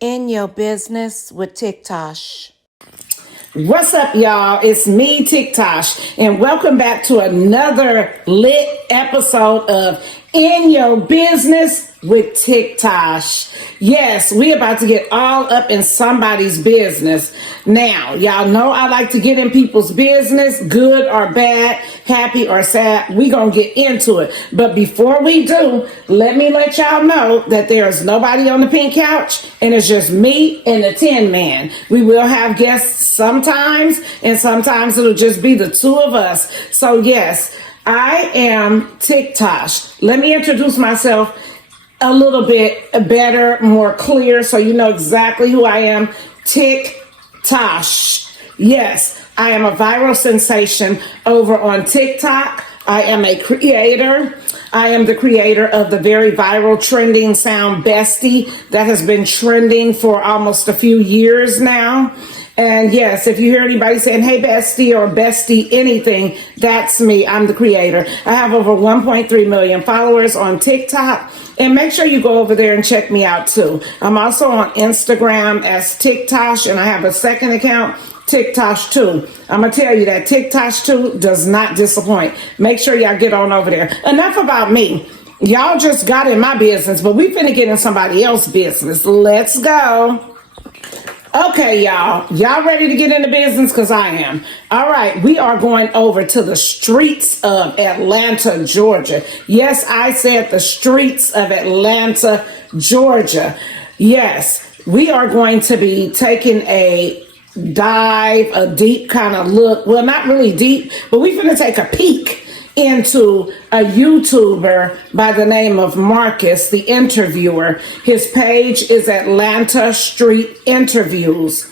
In your business with TikToshh. What's up, y'all? It's me, TikToshh, and welcome back to another lit episode of In Your Business with TikToshh. Yes, we about to get all up in somebody's business. Now, y'all know I like to get in people's business, good or bad, happy or sad. We gonna get into it. But before we do, let me let y'all know that there is nobody on the pink couch, and it's just me and the Tin Man. We will have guests sometimes, and sometimes it'll just be the two of us. So yes, I am TikToshh. Let me introduce myself a little bit better, more clear, so you know exactly who I am. TikToshh. Yes, I am a viral sensation over on TikTok. I am a creator. I am the creator of the very viral trending sound Bestie that has been trending for almost a few years now. And yes, if you hear anybody saying, hey, Bestie or Bestie anything, that's me. I'm the creator. I have over 1.3 million followers on TikTok. And make sure you go over there and check me out too. I'm also on Instagram as TikToshh, and I have a second account, TikToshh 2. I'm going to tell you that TikToshh 2 does not disappoint. Make sure y'all get on over there. Enough about me. Y'all just got in my business, but we finna get in somebody else's business. Let's go. Okay, y'all. Y'all ready to get into business? Because I am. All right. We are going over to the streets of Atlanta, Georgia. Yes, I said the streets of Atlanta, Georgia. Yes, we are going to be taking a dive, a deep kind of look. Well, not really deep, but we're going to take a peek into a YouTuber by the name of Marcus, the interviewer. His page is Atlanta Street Interviews.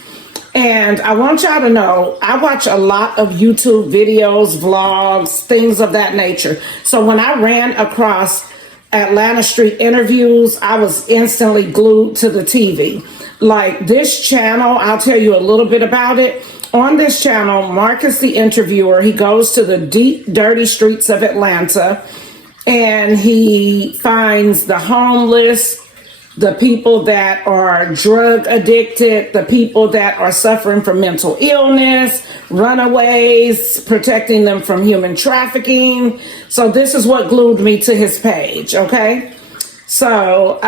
And I want y'all to know, I watch a lot of YouTube videos, vlogs, things of that nature. So when I ran across Atlanta Street Interviews, I was instantly glued to the TV. Like this channel, I'll tell you a little bit about it. On this channel, Marcus the interviewer, he goes to the deep, dirty streets of Atlanta, and he finds the homeless, the people that are drug addicted, the people that are suffering from mental illness, runaways, protecting them from human trafficking. So this is what glued me to his page, okay? So,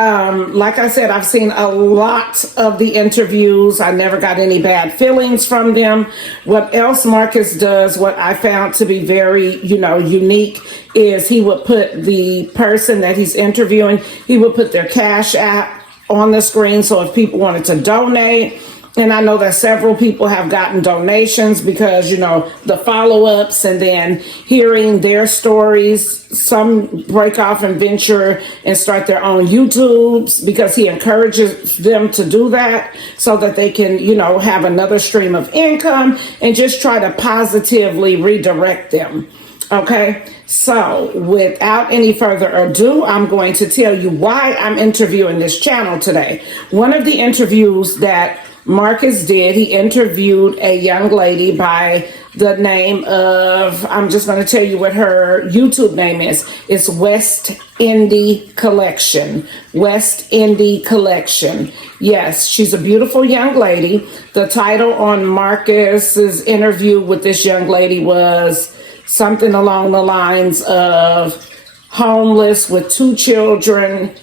like I said, I've seen a lot of the interviews. I never got any bad feelings from them. What else Marcus does, what I found to be very, unique, is he would put the person that he's interviewing, he would put their Cash App on the screen. So if people wanted to donate, and I know that several people have gotten donations because, the follow-ups and then hearing their stories. Some break off and venture and start their own YouTubes because he encourages them to do that so that they can, have another stream of income and just try to positively redirect them. Okay, so without any further ado, I'm going to tell you why I'm interviewing this channel today. One of the interviews that Marcus did, he interviewed a young lady by the name of, I'm just going to tell you what her YouTube name is. It's West Indie Collection. West Indie Collection. Yes, she's a beautiful young lady. The title on Marcus's interview with this young lady was something along the lines of homeless with 2 children.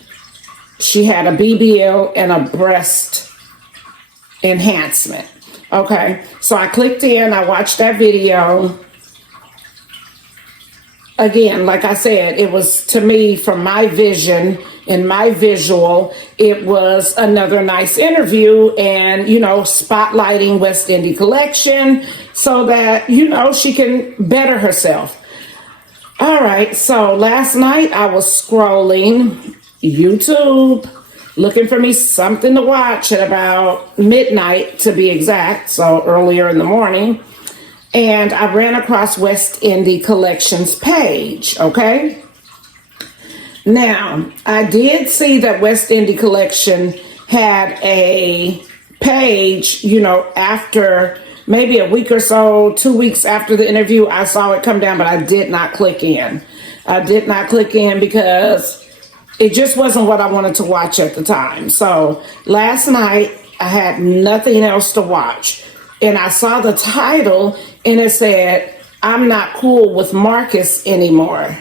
She had a BBL and a breast enhancement. Okay, so I clicked in, I watched that video. Again, like I said, it was, to me, from my vision and my visual, it was another nice interview and, spotlighting West Indie Collection so that, she can better herself. All right, so last night I was scrolling YouTube, looking for me something to watch at about midnight, to be exact, so earlier in the morning. And I ran across West Indie Collection's page, okay? Now, I did see that West Indie Collection had a page, after maybe a week or so, 2 weeks after the interview, I saw it come down, but I did not click in. I did not click in because it just wasn't what I wanted to watch at the time. So last night I had nothing else to watch. And I saw the title and it said, I'm not cool with Marcus anymore.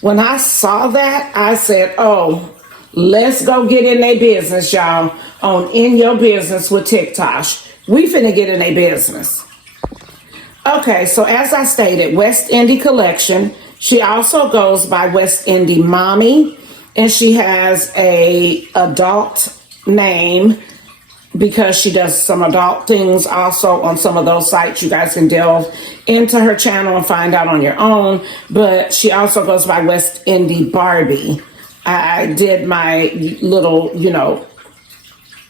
When I saw that, I said, oh, let's go get in their business, y'all, on In Your Business with TikToshh. We finna get in their business. Okay, so as I stated, West Indie Collection. She also goes by West Indie Mommy, and she has a adult name because she does some adult things also on some of those sites. You guys can delve into her channel and find out on your own, but she also goes by West Indie Barbie. I did my little,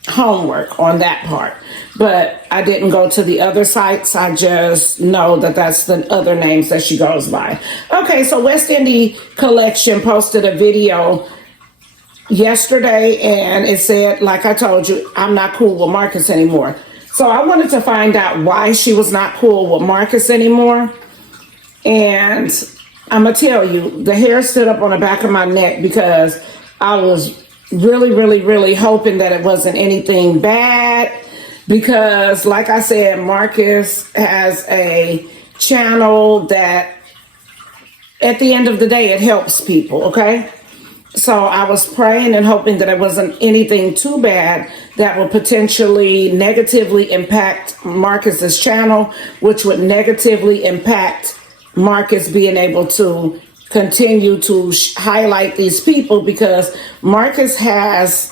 homework on that part, but I didn't go to the other sites. I just know that that's the other names that she goes by. Okay, so West Indie Collection posted a video yesterday and it said, like I told you, I'm not cool with Marcus anymore. So I wanted to find out why she was not cool with Marcus anymore. And I'm gonna tell you, the hair stood up on the back of my neck because I was really hoping that it wasn't anything bad, because like I said, Marcus has a channel that at the end of the day, it helps people, okay? So I was praying and hoping that it wasn't anything too bad that would potentially negatively impact Marcus's channel, which would negatively impact Marcus being able to continue to highlight these people, because Marcus has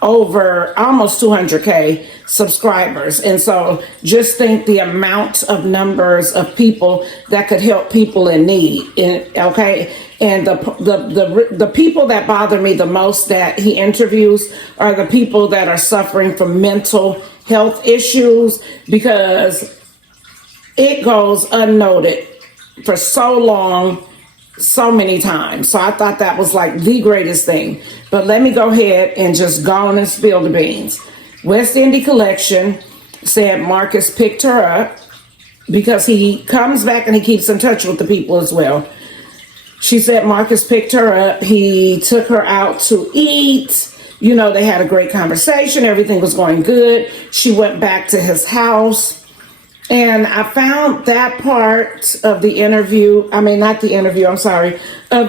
over almost 200K subscribers. And so just think the amount of numbers of people that could help people in need. Okay. And the people that bother me the most that he interviews are the people that are suffering from mental health issues, because it goes unnoted for so long, so many times. So I thought that was like the greatest thing. But let me go ahead and just go on and spill the beans. West Indie Collection said Marcus picked her up, because he comes back and he keeps in touch with the people as well. She said Marcus picked her up. He took her out to eat. They had a great conversation. Everything was going good. She went back to his house. And I found that part of the interview, of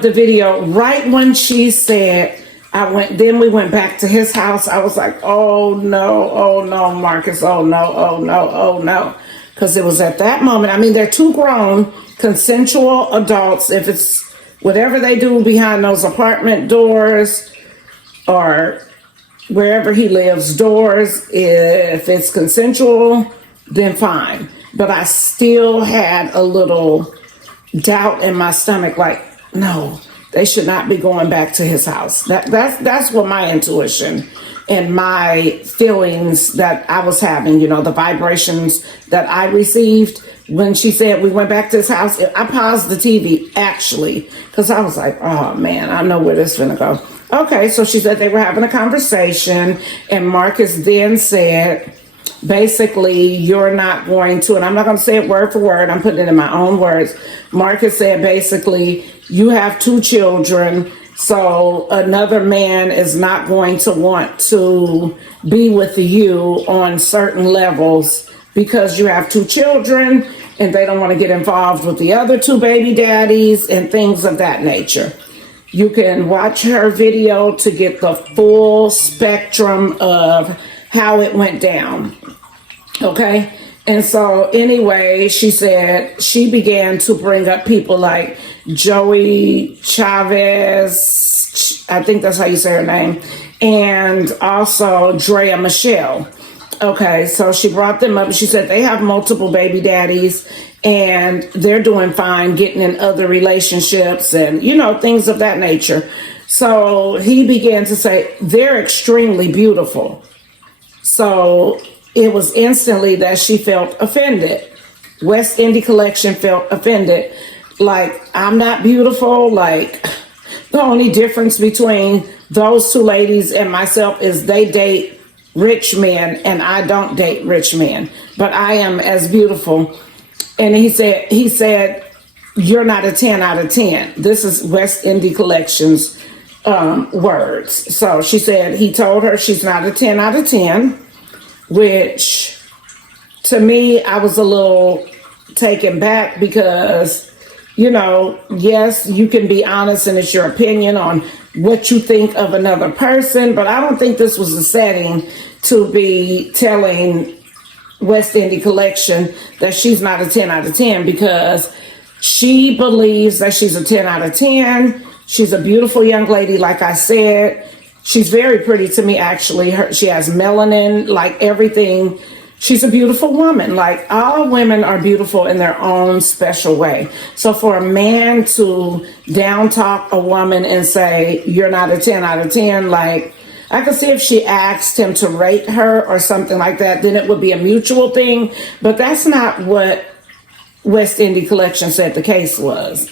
the video, right when she said, then we went back to his house. I was like, oh no, Marcus, oh no. Because it was at that moment, they're two grown, consensual adults. If it's whatever they do behind those apartment doors or wherever he lives doors, if it's consensual, then fine. But I still had a little doubt in my stomach, like, no, they should not be going back to his house. That's what my intuition and my feelings that I was having, the vibrations that I received when she said we went back to his house. I paused the TV actually, because I was like, oh man, I know where this is gonna go. Okay, so she said they were having a conversation, and Marcus then said, basically, you're not going to, and I'm not going to say it word for word, I'm putting it in my own words. Marcus said, basically, you have 2 children, so another man is not going to want to be with you on certain levels because you have 2 children and they don't want to get involved with the other 2 baby daddies and things of that nature. You can watch her video to get the full spectrum of how it went down. Okay. And so anyway, she said she began to bring up people like Joey Chavez, I think that's how you say her name, and also Drea Michelle. Okay, so she brought them up. She said they have multiple baby daddies and they're doing fine getting in other relationships and, things of that nature. So he began to say they're extremely beautiful. So it was instantly that she felt offended. West Indie Collection felt offended. Like, I'm not beautiful. Like, the only difference between those 2 ladies and myself is they date rich men and I don't date rich men, but I am as beautiful. And he said, you're not a 10 out of 10. This is West Indie Collection's words. So she said he told her she's not a 10 out of 10, which to me, I was a little taken back because, yes, you can be honest and it's your opinion on what you think of another person, but I don't think this was the setting to be telling West Indie Collection that she's not a 10 out of 10, because she believes that she's a 10 out of 10. She's a beautiful young lady, like I said. She's very pretty to me, actually. She has melanin, like everything. She's a beautiful woman. Like, all women are beautiful in their own special way. So for a man to down talk a woman and say, you're not a 10 out of 10, like, I could see if she asked him to rate her or something like that, then it would be a mutual thing. But that's not what West Indie Collection said the case was.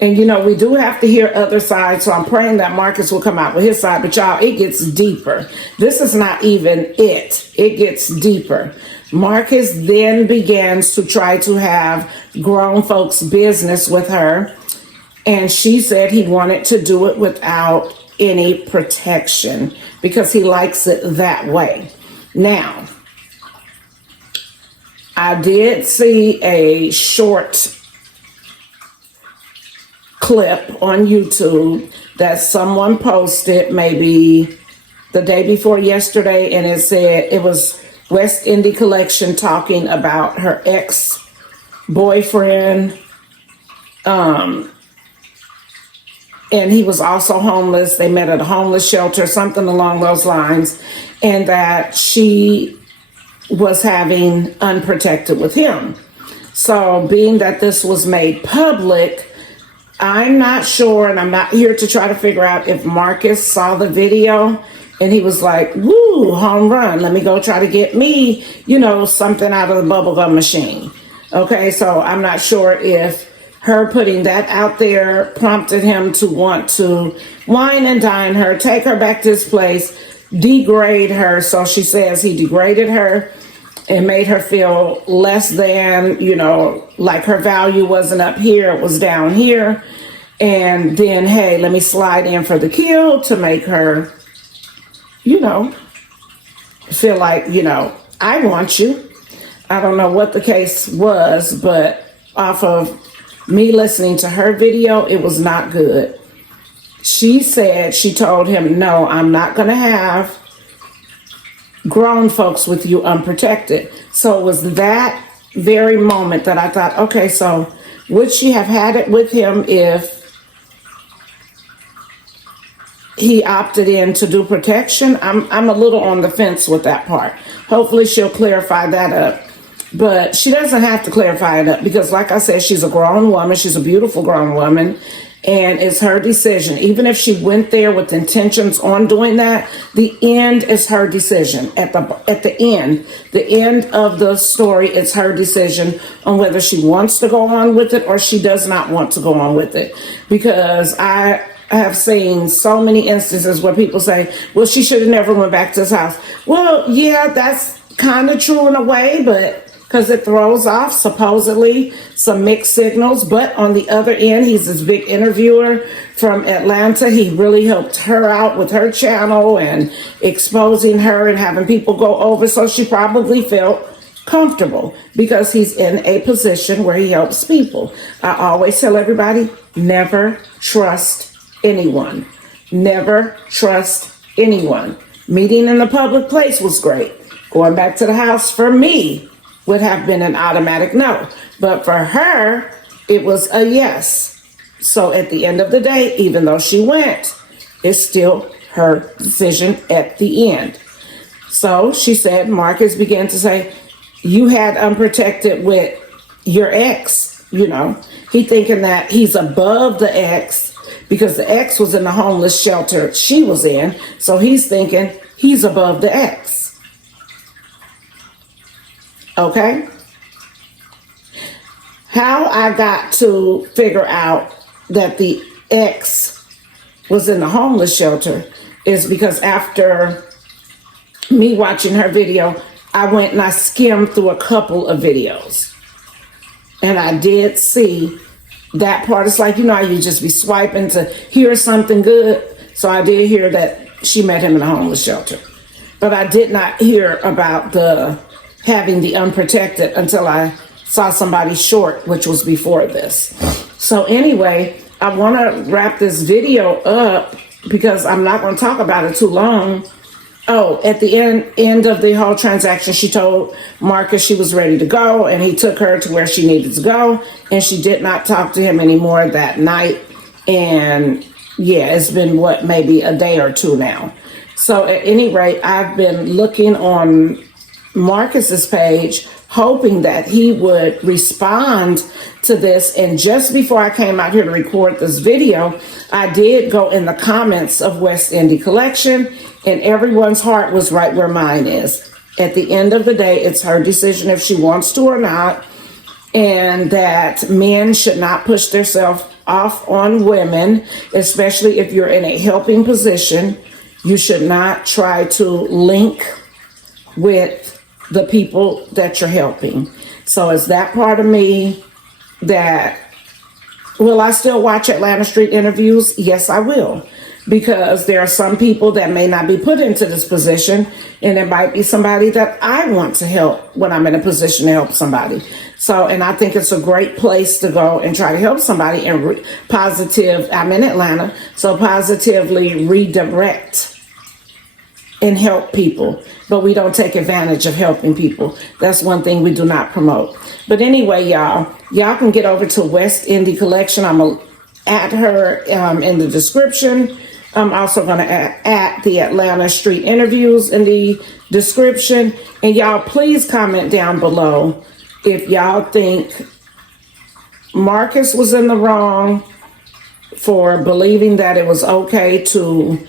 And, we do have to hear other sides. So I'm praying that Marcus will come out with his side. But y'all, it gets deeper. This is not even it. It gets deeper. Marcus then begins to try to have grown folks' business with her. And she said he wanted to do it without any protection because he likes it that way. Now, I did see a short clip on YouTube that someone posted maybe the day before yesterday, and it said it was West Indie Collection talking about her ex-boyfriend, and he was also homeless. They met at a homeless shelter, something along those lines, and that she was having unprotected with him. So being that this was made public, I'm not sure, and I'm not here to try to figure out if Marcus saw the video and he was like, woo, home run. Let me go try to get me, something out of the bubblegum machine. Okay, so I'm not sure if her putting that out there prompted him to want to wine and dine her, take her back to his place, degrade her. So she says he degraded her and made her feel less than, like her value wasn't up here, it was down here. And then, hey, let me slide in for the kill to make her, feel like, I want you. I don't know what the case was, but off of me listening to her video, it was not good. She said, she told him, no, I'm not going to have grown folks with you unprotected. So it was that very moment that I thought, okay, so would she have had it with him if he opted in to do protection? I'm a little on the fence with that part. Hopefully she'll clarify that up. But she doesn't have to clarify it up because, like I said, she's a grown woman. She's a beautiful grown woman. And it's her decision. Even if she went there with intentions on doing that, the end is her decision. At the end of the story, it's her decision on whether she wants to go on with it or she does not want to go on with it. Because I have seen so many instances where people say, well, she should have never went back to his house. Well, yeah, that's kind of true in a way, but because it throws off supposedly some mixed signals. But on the other end, he's this big interviewer from Atlanta. He really helped her out with her channel and exposing her and having people go over. So she probably felt comfortable because he's in a position where he helps people. I always tell everybody, never trust anyone. Never trust anyone. Meeting in the public place was great. Going back to the house for me would have been an automatic no. But for her, it was a yes. So at the end of the day, even though she went, it's still her decision at the end. So she said, Marcus began to say, you had unprotected with your ex, He thinking that he's above the ex because the ex was in the homeless shelter she was in. So he's thinking he's above the ex. Okay? How I got to figure out that the ex was in the homeless shelter is because after me watching her video, I went and I skimmed through a couple of videos. And I did see that part. It's like, how you just be swiping to hear something good. So I did hear that she met him in a homeless shelter. But I did not hear about the having the unprotected until I saw somebody short, which was before this. So anyway, I want to wrap this video up because I'm not going to talk about it too long. Oh, at the end of the whole transaction, she told Marcus she was ready to go, and he took her to where she needed to go, and she did not talk to him anymore that night. And yeah, it's been maybe a day or two now. So at any rate, I've been looking on Marcus's page, hoping that he would respond to this. And just before I came out here to record this video, I did go in the comments of West Indie Collection, and everyone's heart was right where mine is. At the end of the day, it's her decision if she wants to or not, and that men should not push themselves off on women, especially if you're in a helping position. You should not try to link with the people that you're helping. So it's that part of me that, will I still watch Atlanta Street interviews? Yes, I will. Because there are some people that may not be put into this position, and it might be somebody that I want to help when I'm in a position to help somebody. So, and I think it's a great place to go and try to help somebody and I'm in Atlanta, so positively redirect and help people. But we don't take advantage of helping people. That's one thing we do not promote. But anyway, y'all can get over to West Indie Collection. I'm going to add her in the description. I'm also going to add the Atlanta Street interviews in the description. And y'all, please comment down below if y'all think Marcus was in the wrong for believing that it was okay to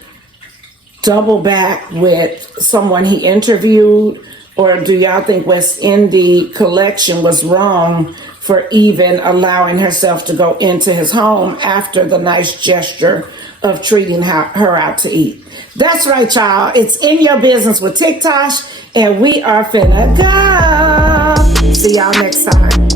double back with someone he interviewed, or do y'all think West Indie Collection was wrong for even allowing herself to go into his home after the nice gesture of treating her out to eat? That's right, y'all. It's In Your Business with TikToshh, and we are finna go. See y'all next time.